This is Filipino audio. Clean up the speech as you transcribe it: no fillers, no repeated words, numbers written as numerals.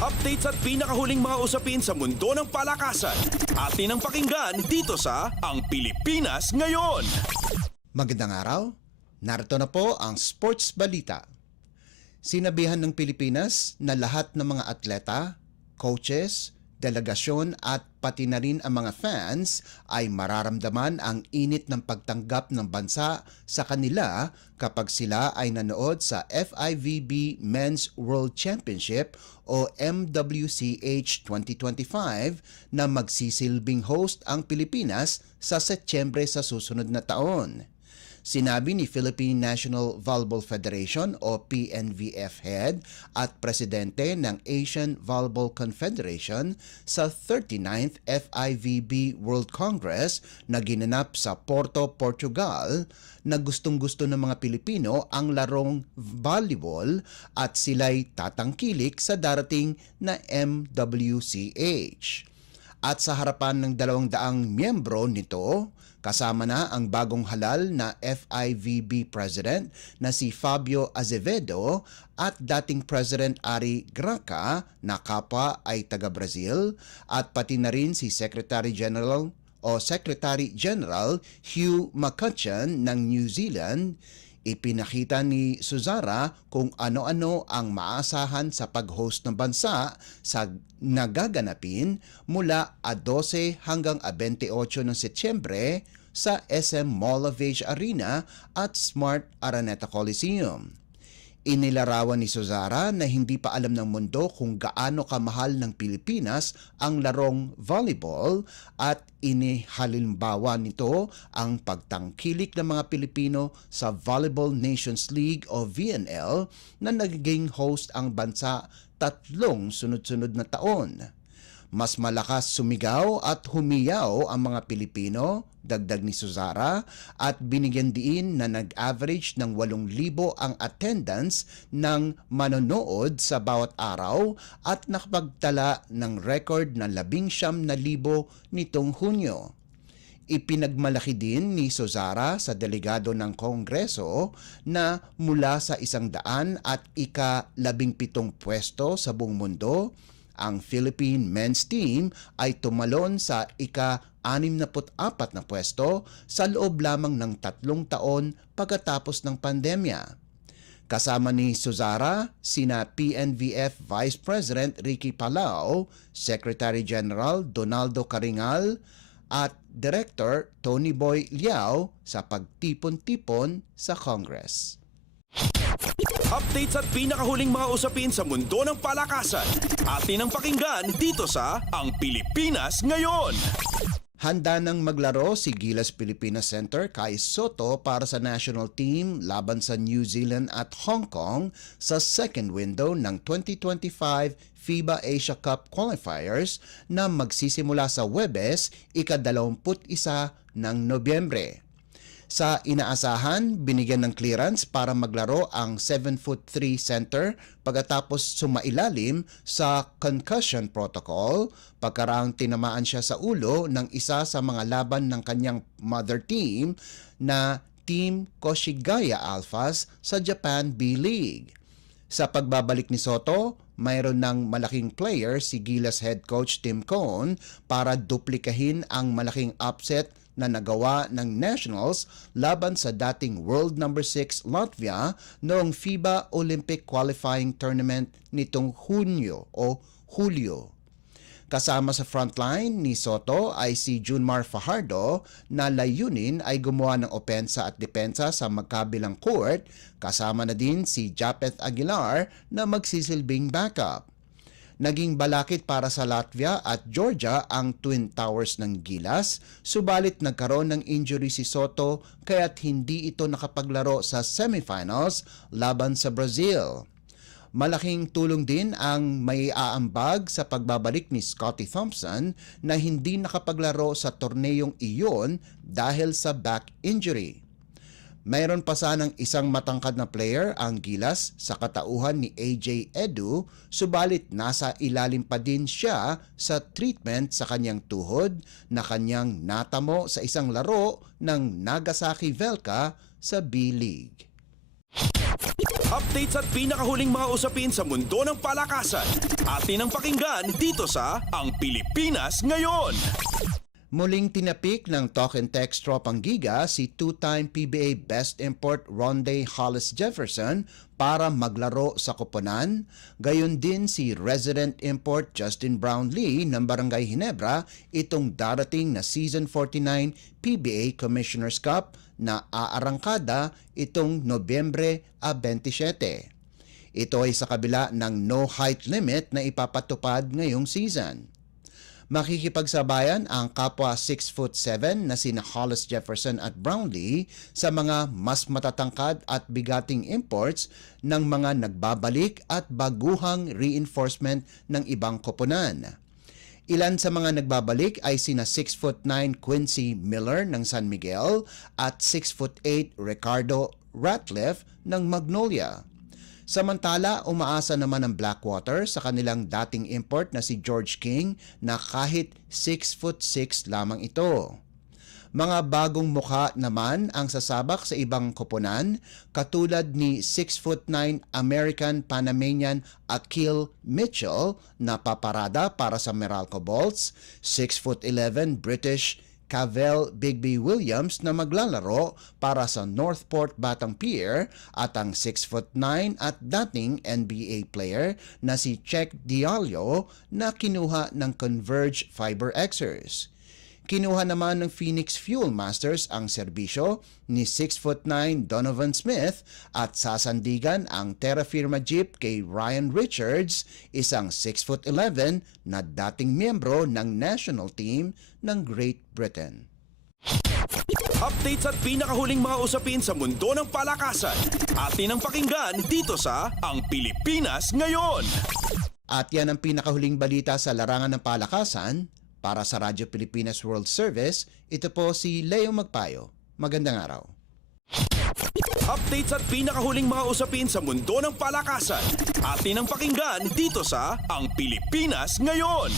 Updates at pinakahuling mga usapin sa mundo ng palakasan. Atin ang pakinggan dito sa Ang Pilipinas Ngayon. Magandang araw. Narito na po ang Sports Balita. Sinabihan ng Pilipinas na lahat ng mga atleta, coaches, delegasyon at pati na rin ang mga fans ay mararamdaman ang init ng pagtanggap ng bansa sa kanila kapag sila ay nanood sa FIVB Men's World Championship o MWCH 2025 na magsisilbing host ang Pilipinas sa Setyembre sa susunod na taon. Sinabi ni Philippine National Volleyball Federation o PNVF head at presidente ng Asian Volleyball Confederation sa 39th FIVB World Congress na ginanap sa Porto, Portugal na gustong-gusto ng mga Pilipino ang larong volleyball at sila'y tatangkilik sa darating na MWCH. At sa harapan ng 200 miyembro nito, kasama na ang bagong halal na FIVB President na si Fabio Azevedo at dating President Ari Graca na kapwa ay taga-Brazil at pati na rin si Secretary General Hugh McCutcheon ng New Zealand. Ipinakita ni Suzara kung ano-ano ang maasahan sa pag-host ng bansa sa nagaganapin mula 12 hanggang 28 ng Setyembre sa SM Mall of Asia Arena at Smart Araneta Coliseum. Inilarawan ni Suzara na hindi pa alam ng mundo kung gaano kamahal ng Pilipinas ang larong volleyball at inihalimbawa nito ang pagtangkilik ng mga Pilipino sa Volleyball Nations League o VNL na nagiging host ang bansa 3 sunod-sunod na taon. Mas malakas sumigaw at humiyaw ang mga Pilipino, dagdag ni Suzara, at binigyan diin na nag-average ng 8,000 ang attendance ng manonood sa bawat araw at nakapagtala ng record na 19,000 nitong Hunyo. Ipinagmalaki din ni Suzara sa delegado ng Kongreso na mula sa 100 at ika-17 pwesto sa buong mundo, ang Philippine men's team ay tumalon sa ika-64 na pwesto sa loob lamang ng 3 taon pagkatapos ng pandemya. Kasama ni Suzara, sina PNVF Vice President Ricky Palau, Secretary General Donaldo Caringal, at Director Tony Boy Liao sa pagtipon-tipon sa Congress. Updates at pinakahuling mga usapin sa mundo ng palakasan. Atin ang pakinggan dito sa Ang Pilipinas Ngayon. Handa nang maglaro si Gilas Pilipinas center Kai Soto para sa national team laban sa New Zealand at Hong Kong sa second window ng 2025 FIBA Asia Cup qualifiers na magsisimula sa Huwebes, ika-21 ng Nobyembre. Sa inaasahan, binigyan ng clearance para maglaro ang 7'3" center pagkatapos sumailalim sa concussion protocol pagkaraang tinamaan siya sa ulo ng isa sa mga laban ng kanyang mother team na Team Koshigaya Alphas sa Japan B-League. Sa pagbabalik ni Soto, mayroon ng malaking player si Gilas head coach Tim Cone para duplikahin ang malaking upset na nagawa ng Nationals laban sa dating world number 6 Latvia noong FIBA Olympic Qualifying Tournament nitong Hulyo. Kasama sa frontline ni Soto ay si Junmar Fajardo na layunin ay gumawa ng opensa at depensa sa magkabilang court, kasama na din si Japeth Aguilar na magsisilbing backup. Naging balakid para sa Latvia at Georgia ang Twin Towers ng Gilas, subalit nagkaroon ng injury si Soto kaya't hindi ito nakapaglaro sa semifinals laban sa Brazil. Malaking tulong din ang may aambag sa pagbabalik ni Scottie Thompson na hindi nakapaglaro sa torneyong iyon dahil sa back injury. Mayroon pa sanang isang matangkad na player ang Gilas sa katauhan ni AJ Edu, subalit nasa ilalim pa din siya sa treatment sa kanyang tuhod na kanyang natamo sa isang laro ng Nagasaki Velka sa B-League. Updates at pinakahuling mga usapin sa mundo ng palakasan. Atin ang pakinggan dito sa Ang Pilipinas Ngayon. Muling tinapik ng Talk and Text Tropang Giga si two-time PBA Best Import Ronde Hollis Jefferson para maglaro sa koponan. Gayon din si Resident Import Justin Brownlee ng Barangay Ginebra itong darating na Season 49 PBA Commissioner's Cup na aarangkada itong Nobyembre 27. Ito ay sa kabila ng no height limit na ipapatupad ngayong season. Makikipagsabayan ang kapwa 6'7" na sina Hollis Jefferson at Brownlee sa mga mas matatangkad at bigating imports ng mga nagbabalik at baguhang reinforcement ng ibang koponan. Ilan sa mga nagbabalik ay sina 6'9" Quincy Miller ng San Miguel at 6'8" Ricardo Ratliff ng Magnolia. Samantala, umaasa naman ang Blackwater sa kanilang dating import na si George King na kahit 6'6" lamang ito. Mga bagong mukha naman ang sasabak sa ibang koponan katulad ni 6'9" American Panamanian Akil Mitchell na paparada para sa Meralco Bolts, 6'11" British Cavell Bigby Williams na maglalaro para sa Northport Batang Pier at ang 6'9" at dating NBA player na si Check Diallo na kinuha ng Converge Fiber Xers. Kinuha naman ng Phoenix Fuel Masters ang serbisyo ni 6'9" Donovan Smith at sasandigan ang Terra Firma Jeep kay Ryan Richards, isang 6'11" na dating miyembro ng national team ng Great Britain. Updates at pinakahuling mga usapin sa mundo ng palakasan. Atin ang pakinggan dito sa Ang Pilipinas Ngayon. At yan ang pinakahuling balita sa larangan ng palakasan. Para sa Radyo Pilipinas World Service, ito po si Leo Magpayo. Magandang araw. Updates at pinakahuling mga usapin sa mundo ng palakasan. Atin ang pakinggan dito sa Ang Pilipinas Ngayon.